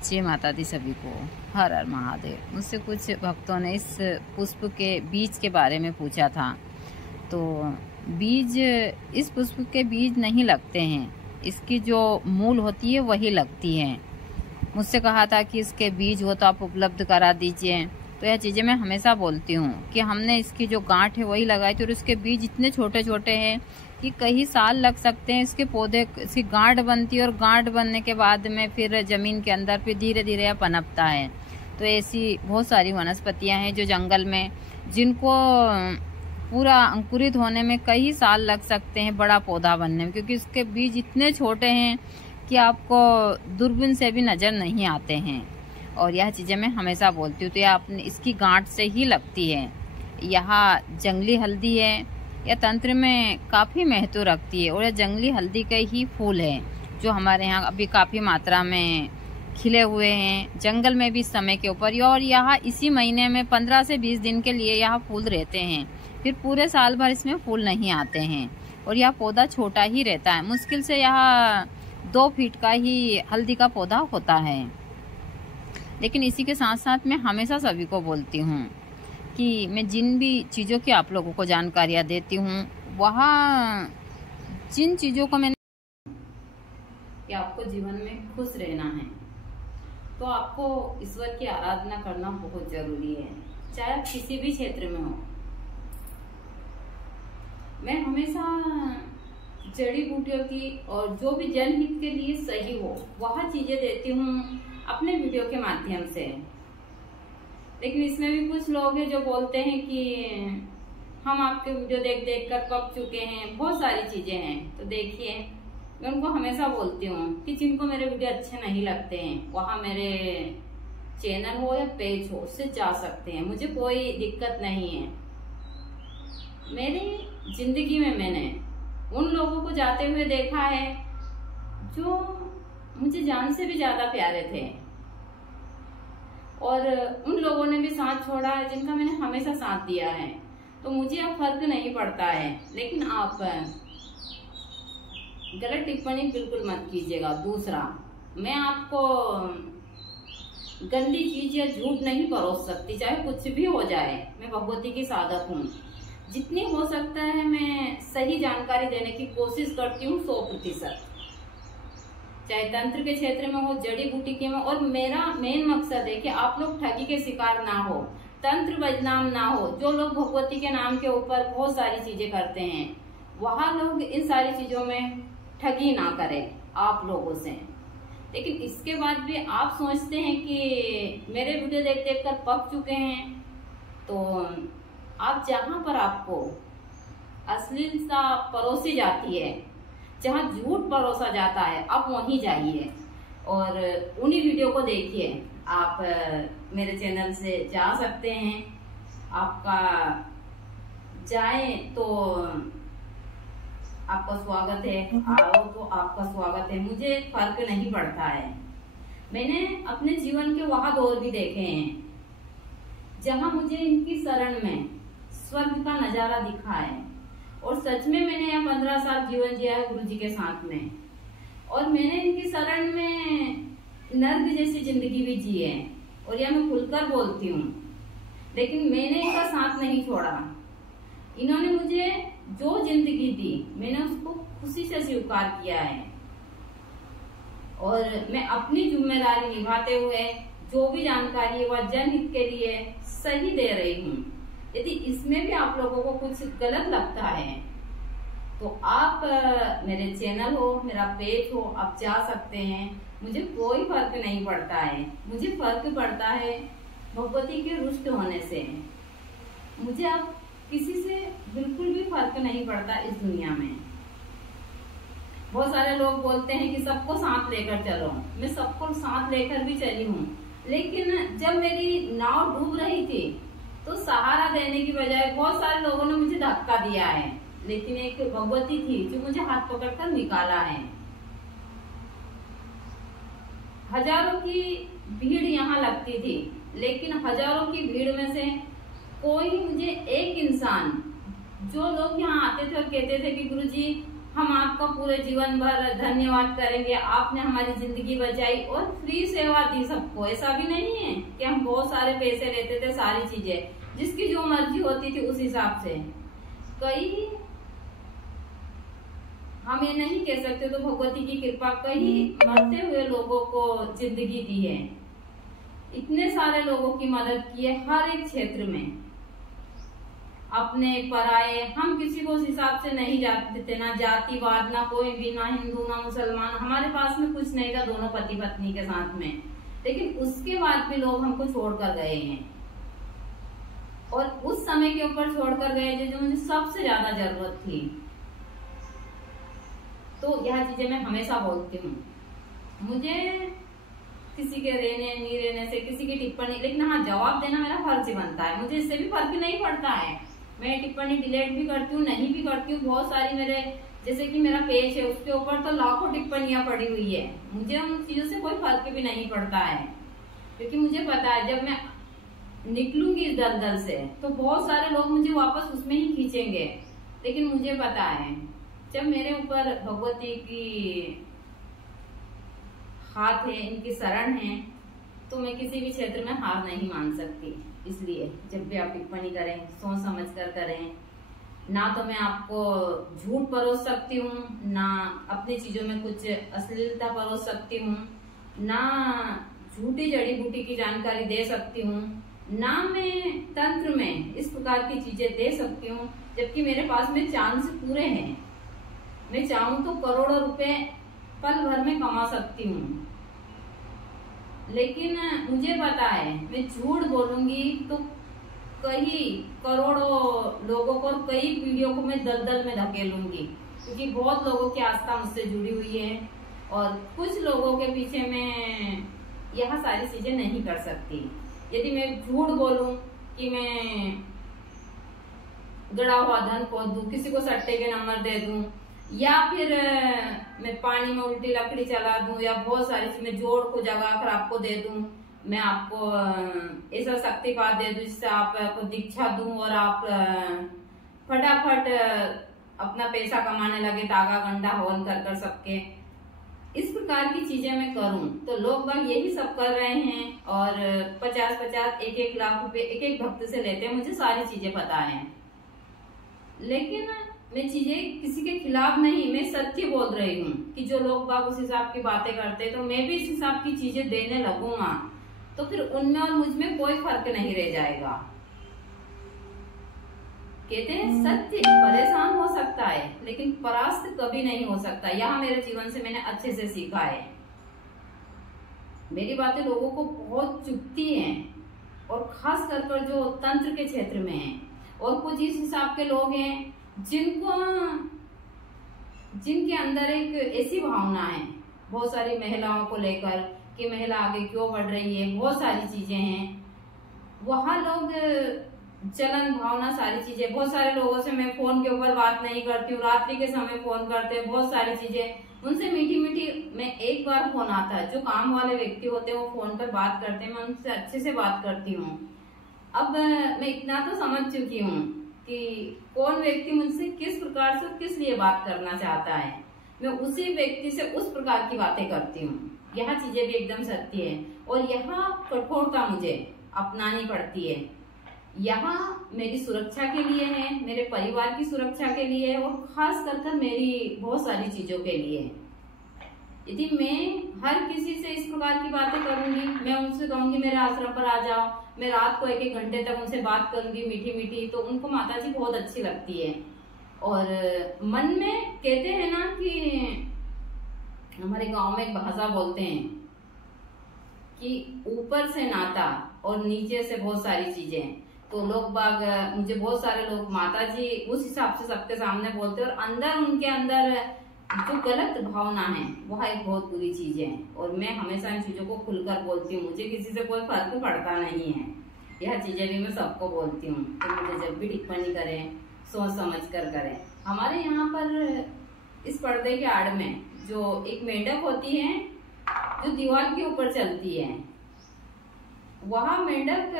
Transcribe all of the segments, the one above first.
जय माता दी सभी को। हर हर महादेव। मुझसे कुछ भक्तों ने इस पुष्प के बीज के बारे में पूछा था। तो इस पुष्प के बीज नहीं लगते हैं, इसकी जो मूल होती है वही लगती है। मुझसे कहा था कि इसके बीज हो तो आप उपलब्ध करा दीजिए। तो यह चीज़ें मैं हमेशा बोलती हूँ कि हमने इसकी जो गांठ है वही लगाई थी और उसके बीज इतने छोटे छोटे हैं कि कई साल लग सकते हैं इसके पौधे, इसकी गांठ बनती है और गांठ बनने के बाद में फिर ज़मीन के अंदर फिर धीरे धीरे यह पनपता है। तो ऐसी बहुत सारी वनस्पतियाँ हैं जो जंगल में, जिनको पूरा अंकुरित होने में कई साल लग सकते हैं बड़ा पौधा बनने में, क्योंकि इसके बीज इतने छोटे हैं कि आपको दूरबीन से भी नज़र नहीं आते हैं। और यह चीज़ें मैं हमेशा बोलती हूँ। तो यह अपने इसकी गांठ से ही लगती है। यहाँ जंगली हल्दी है, यह तंत्र में काफ़ी महत्व रखती है और यह जंगली हल्दी के ही फूल है जो हमारे यहाँ अभी काफ़ी मात्रा में खिले हुए हैं जंगल में भी इस समय के ऊपर। और यहाँ इसी महीने में 15 से 20 दिन के लिए यहाँ फूल रहते हैं, फिर पूरे साल भर इसमें फूल नहीं आते हैं और यह पौधा छोटा ही रहता है। मुश्किल से यहाँ 2 फीट का ही हल्दी का पौधा होता है। लेकिन इसी के साथ साथ मैं हमेशा सभी को बोलती हूँ कि मैं जिन भी चीज़ों की आप लोगों को जानकारियाँ देती हूँ, वहाँ जिन चीज़ों को मैंने कि आपको जीवन में खुश रहना है तो आपको ईश्वर की आराधना करना बहुत जरूरी है, चाहे आप किसी भी क्षेत्र में हो। मैं हमेशा जड़ी बूटियों की और जो भी जनहित के लिए सही हो वह चीजें देती हूँ अपने वीडियो के माध्यम से। लेकिन इसमें भी कुछ लोग हैं जो बोलते हैं कि हम आपके वीडियो देख देख कर पक चुके हैं, बहुत सारी चीजें हैं। तो देखिए, मैं उनको हमेशा बोलती हूँ कि जिनको मेरे वीडियो अच्छे नहीं लगते हैं वहाँ मेरे चैनल हो या पेज हो उससे जा सकते हैं, मुझे कोई दिक्कत नहीं है। मेरी जिंदगी में मैंने उन लोगों को जाते हुए देखा है जो मुझे जान से भी ज्यादा प्यारे थे और उन लोगों ने भी साथ छोड़ा है जिनका मैंने हमेशा साथ दिया है। तो मुझे अब फर्क नहीं पड़ता है। लेकिन आप गलत टिप्पणी बिल्कुल मत कीजिएगा। दूसरा, मैं आपको गंदी चीज या झूठ नहीं परोस सकती, चाहे कुछ भी हो जाए। मैं भगवती की साधक हूँ, जितनी हो सकता है मैं सही जानकारी देने की कोशिश करती हूँ 100%, चाहे तंत्र के क्षेत्र में हो, जड़ी बूटी के में। और मेरा मेन मकसद है कि आप लोग ठगी के शिकार ना हो, तंत्र बदनाम ना हो। जो लोग भगवती के नाम के ऊपर बहुत सारी चीजें करते हैं वहाँ लोग इन सारी चीजों में ठगी ना करें आप लोगों से। लेकिन इसके बाद भी आप सोचते हैं कि मेरे वीडियो देख देख कर पक चुके हैं, तो आप जहां पर आपको अश्लीलता परोसी जाती है, जहां झूठ परोसा जाता है, आप वहीं जाइए और उन्हीं वीडियो को देखिए। आप मेरे चैनल से जा सकते हैं, आपका जाए तो आपका स्वागत है, आओ तो आपका स्वागत है, मुझे फर्क नहीं पड़ता है। मैंने अपने जीवन के वहां दौर भी देखे हैं जहां मुझे इनकी शरण में स्वर्ग का नजारा दिखा है और सच में मैंने यहाँ 15 साल जीवन जिया है गुरु जी के साथ में। और मैंने इनकी शरण में नर्क जैसी जिंदगी भी जी है और यह मैं खुलकर बोलती हूँ। लेकिन मैंने इनका साथ नहीं छोड़ा। इन्होंने मुझे जो जिंदगी दी मैंने उसको खुशी से स्वीकार किया है और मैं अपनी जिम्मेदारी निभाते हुए जो भी जानकारी है वह जनहित के लिए सही दे रही हूँ। यदि इसमें भी आप लोगों को कुछ गलत लगता है तो आप मेरे चैनल हो, मेरा पेज हो, आप जा सकते हैं, मुझे कोई फर्क नहीं पड़ता है। मुझे फर्क पड़ता है भगवती के रुष्ट होने से। मुझे अब किसी से बिल्कुल भी फर्क नहीं पड़ता इस दुनिया में। बहुत सारे लोग बोलते हैं कि सबको साथ लेकर चलो, मैं सबको साथ लेकर भी चली हूँ। लेकिन जब मेरी नाव डूब रही थी तो सहारा देने की बजाय बहुत सारे लोगों ने मुझे धक्का दिया है। लेकिन एक भगवती थी जो मुझे हाथ पकड़कर निकाला है। हजारों की भीड़ यहाँ लगती थी, लेकिन हजारों की भीड़ में से कोई मुझे एक इंसान, जो लोग यहाँ आते थे और कहते थे कि गुरुजी हम आपका पूरे जीवन भर धन्यवाद करेंगे, आपने हमारी जिंदगी बचाई और फ्री सेवा दी सबको। ऐसा भी नहीं है कि हम बहुत सारे पैसे लेते थे, सारी चीजें जिसकी जो मर्जी होती थी उस हिसाब से। कई हम ये नहीं कह सकते तो भगवती की कृपा, कई मरते हुए लोगों को जिंदगी दी है, इतने सारे लोगों की मदद की है हर एक क्षेत्र में, अपने पराये। हम किसी को उस हिसाब से नहीं जाते थे, ना जातिवाद, ना कोई भी, ना हिंदू ना मुसलमान, हमारे पास में कुछ नहीं था, दोनों पति पत्नी के साथ में। लेकिन उसके बाद भी लोग हमको छोड़कर गए हैं, और उस समय के ऊपर छोड़कर गए थे जो मुझे सबसे ज्यादा जरूरत थी। तो यह चीजें मैं हमेशा बोलती हूँ। मुझे किसी के रहने नहीं रहने से, किसी की टिप्पणी, लेकिन हाँ जवाब देना मेरा फर्ज बनता है, मुझे इससे भी फर्क नहीं पड़ता है। मैं टिप्पणी डिलीट भी करती हूँ, नहीं भी करती हूँ। बहुत सारी मेरे, जैसे कि मेरा पेज है उसके ऊपर तो लाखों टिप्पणियां पड़ी हुई है, मुझे उन चीजों से कोई फर्क भी नहीं पड़ता है, क्योंकि मुझे पता है जब मैं निकलूंगी इस दलदल से तो बहुत सारे लोग मुझे वापस उसमें ही खींचेंगे। लेकिन मुझे पता है जब मेरे ऊपर भगवती की हाथ है, इनकी शरण है, तो मैं किसी भी क्षेत्र में हार नहीं मान सकती। इसलिए जब भी आप टिप्पणी करें सोच समझ कर करें। ना तो मैं आपको झूठ परोस सकती हूँ, ना अपनी चीजों में कुछ अश्लीलता परोस सकती हूँ, ना झूठी जड़ी बूटी की जानकारी दे सकती हूँ, ना मैं तंत्र में इस प्रकार की चीजें दे सकती हूँ। जबकि मेरे पास में चांस पूरे हैं, मैं चाहूँ तो करोड़ों रुपए पल भर में कमा सकती हूँ। लेकिन मुझे पता है मैं झूठ बोलूंगी तो कई करोड़ों लोगों को, कई पीढ़ियों को मैं दलदल में धकेलूंगी, क्योंकि बहुत लोगों की आस्था मुझसे जुड़ी हुई है और कुछ लोगों के पीछे मैं यह सारी चीजें नहीं कर सकती। यदि मैं झूठ बोलूं कि मैं गड़ा हुआ धन खोद दूं, किसी को सट्टे के नंबर दे दूं, या फिर मैं पानी में उल्टी लकड़ी चला दूं, या बहुत सारी चीजें जोड़ को जगा कर आपको दे दूं, मैं आपको ऐसा शक्तिपात दे दूं जिससे आपको दीक्षा दूं और आप फटाफट अपना पैसा कमाने लगे, तागा गंडा हवन कर कर सबके, इस प्रकार की चीजें मैं करूं तो लोग बाग यही सब कर रहे हैं। और 50-50 1-1 लाख रुपए एक एक भक्त से लेते हैं, मुझे सारी चीजें पता है। लेकिन मैं चीजें किसी के खिलाफ नहीं, मैं सत्य बोल रही हूँ कि जो लोग बाग उस हिसाब की बातें करते हैं तो मैं भी इस हिसाब की चीजें देने लगूंगा, तो फिर उनमें और मुझ में कोई फर्क नहीं रह जाएगा। कहते हैं सत्य परेशान हो सकता है लेकिन परास्त कभी नहीं हो सकता। यह मेरे जीवन से मैंने अच्छे से सीखा है। मेरी बातें लोगों को बहुत चुभती हैं, और खास कर जो तंत्र के क्षेत्र में हैं, और कुछ इस हिसाब के लोग हैं जिनके अंदर एक ऐसी भावना है बहुत सारी महिलाओं को लेकर कि महिला आगे क्यों बढ़ रही है, बहुत सारी चीजें हैं। वहां लोग चलन भावना सारी चीजें, बहुत सारे लोगों से मैं फोन के ऊपर बात नहीं करती हूँ, रात्रि के समय फोन करते हैं, बहुत सारी चीजें उनसे मीठी मीठी। मैं एक बार फोन आता है, जो काम वाले व्यक्ति होते हैं वो फोन पर बात करते हैं, मैं उनसे अच्छे से बात करती हूँ। अब मैं इतना तो समझ चुकी हूँ कि कौन व्यक्ति मुझसे किस प्रकार से किस लिए बात करना चाहता है, मैं उसी व्यक्ति से उस प्रकार की बातें करती हूँ। यह चीजें भी एकदम सत्य है, और यहाँ कठोरता मुझे अपनानी पड़ती है। यहाँ मेरी सुरक्षा के लिए है, मेरे परिवार की सुरक्षा के लिए है, और खास कर मेरी बहुत सारी चीजों के लिए। यदि मैं हर किसी से इस प्रकार की बातें करूंगी, मैं उनसे कहूंगी मेरे आश्रम पर आ जाओ, मैं रात को 1-1 घंटे तक उनसे बात करूंगी मीठी मीठी, तो उनको माता जी बहुत अच्छी लगती है। और मन में कहते हैं ना कि हमारे गांव में एक भाषा बोलते हैं कि ऊपर से नाता और नीचे से बहुत सारी चीजें। तो लोग बाग, मुझे बहुत सारे लोग माता जी उस हिसाब से सबके सामने बोलते हैं, और अंदर उनके अंदर जो गलत भावना है वह एक बहुत बुरी चीज है। और मैं हमेशा इन चीजों को खुलकर बोलती हूँ, मुझे किसी से कोई फर्क पड़ता नहीं है। यह चीजें भी मैं सबको बोलती हूँ, तो मुझे जब भी टिप्पणी करें सोच समझ कर करें। हमारे यहाँ पर इस पर्दे के आड़ में जो एक मेंढक होती है जो दीवार के ऊपर चलती है, वह मेंढक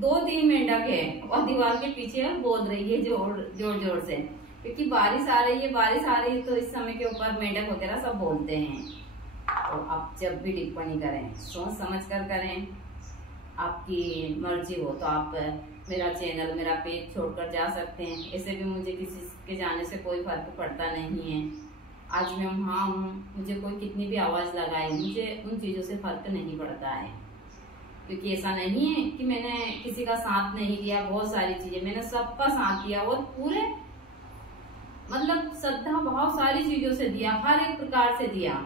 2-3 मेंढक है और दीवार के पीछे बोल रही है जोर जोर से क्योंकि बारिश आ रही है, बारिश आ रही है तो इस समय के ऊपर मेंढक वगैरह सब बोलते हैं। तो आप जब भी टिप्पणी करें सोच समझ कर करें, आपकी मर्जी हो तो आप मेरा चैनल, मेरा पेज छोड़कर जा सकते हैं। ऐसे भी मुझे किसी के जाने से कोई फर्क पड़ता नहीं है। आज मैं वहाँ हूँ, मुझे कोई कितनी भी आवाज़ लगाए, मुझे उन चीज़ों से फर्क नहीं पड़ता है। क्योंकि ऐसा नहीं है कि मैंने किसी का साथ नहीं लिया, बहुत सारी चीज़ें मैंने सबका साथ दिया और पूरे मतलब श्रद्धा भाव सारी चीज़ों से दिया, हर एक प्रकार से दिया।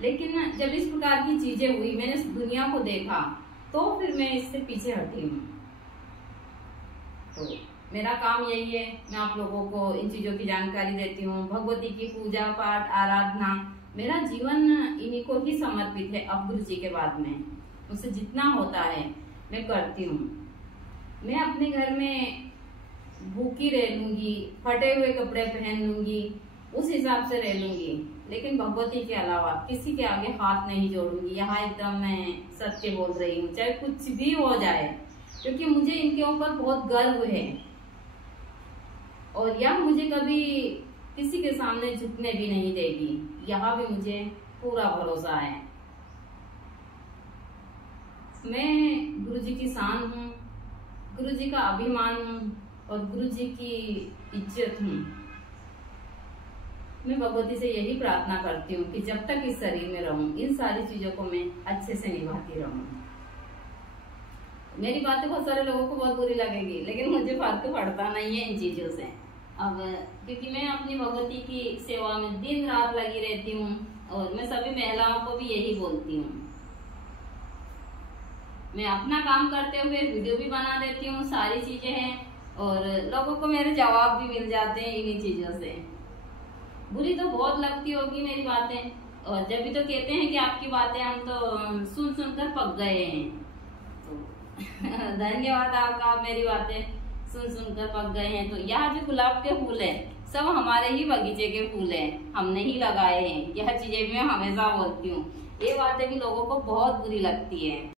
लेकिन जब इस प्रकार की चीज़ें हुई, मैंने इस दुनिया को देखा, तो फिर मैं इससे पीछे हटी हूँ। तो मेरा काम यही है, मैं आप लोगों को इन चीज़ों की जानकारी देती हूँ। भगवती की पूजा पाठ आराधना, मेरा जीवन इन्हीं को ही समर्पित है। अब गुरु जी के बाद में मुझसे जितना होता है मैं करती हूँ। मैं अपने घर में भूखी रह लूंगी, फटे हुए कपड़े पहन लूंगी, उस हिसाब से रह लूंगी, लेकिन भगवती के अलावा किसी के आगे हाथ नहीं जोड़ूंगी। यहाँ एकदम मैं सत्य बोल रही हूँ, चाहे कुछ भी हो जाए, क्योंकि मुझे इनके ऊपर बहुत गर्व है और यह मुझे कभी किसी के सामने झुकने भी नहीं देगी। यहाँ भी मुझे पूरा भरोसा है। मैं गुरु जी की शान हूँ, गुरु जी का अभिमान हूँ और गुरु जी की इज्जत हूँ। मैं भगवती से यही प्रार्थना करती हूँ कि जब तक इस शरीर में रहूं, इन सारी चीजों को मैं अच्छे से निभाती रहूं। मेरी बातें बहुत सारे लोगों को बहुत बुरी लगेगी, लेकिन मुझे फर्क पड़ता नहीं है इन चीजों से। अब क्योंकि मैं अपनी भगवती की सेवा में दिन रात लगी रहती हूँ और मैं सभी महिलाओं को भी यही बोलती हूँ। मैं अपना काम करते हुए वीडियो भी बना देती हूँ, सारी चीजें हैं और लोगों को मेरे जवाब भी मिल जाते हैं इन्हीं चीजों से। बुरी तो बहुत लगती होगी मेरी बातें, और जब भी तो कहते हैं कि आपकी बातें हम तो सुन सुनकर पक गए हैं। तो धन्यवाद आपका, आप मेरी बातें सुन सुनकर पक गए हैं। तो यह जो गुलाब के फूल है सब हमारे ही बगीचे के फूल हैं, हमने ही लगाए हैं। यह चीजें भी मैं हमेशा बोलती हूँ। ये बातें भी लोगों को बहुत बुरी लगती है।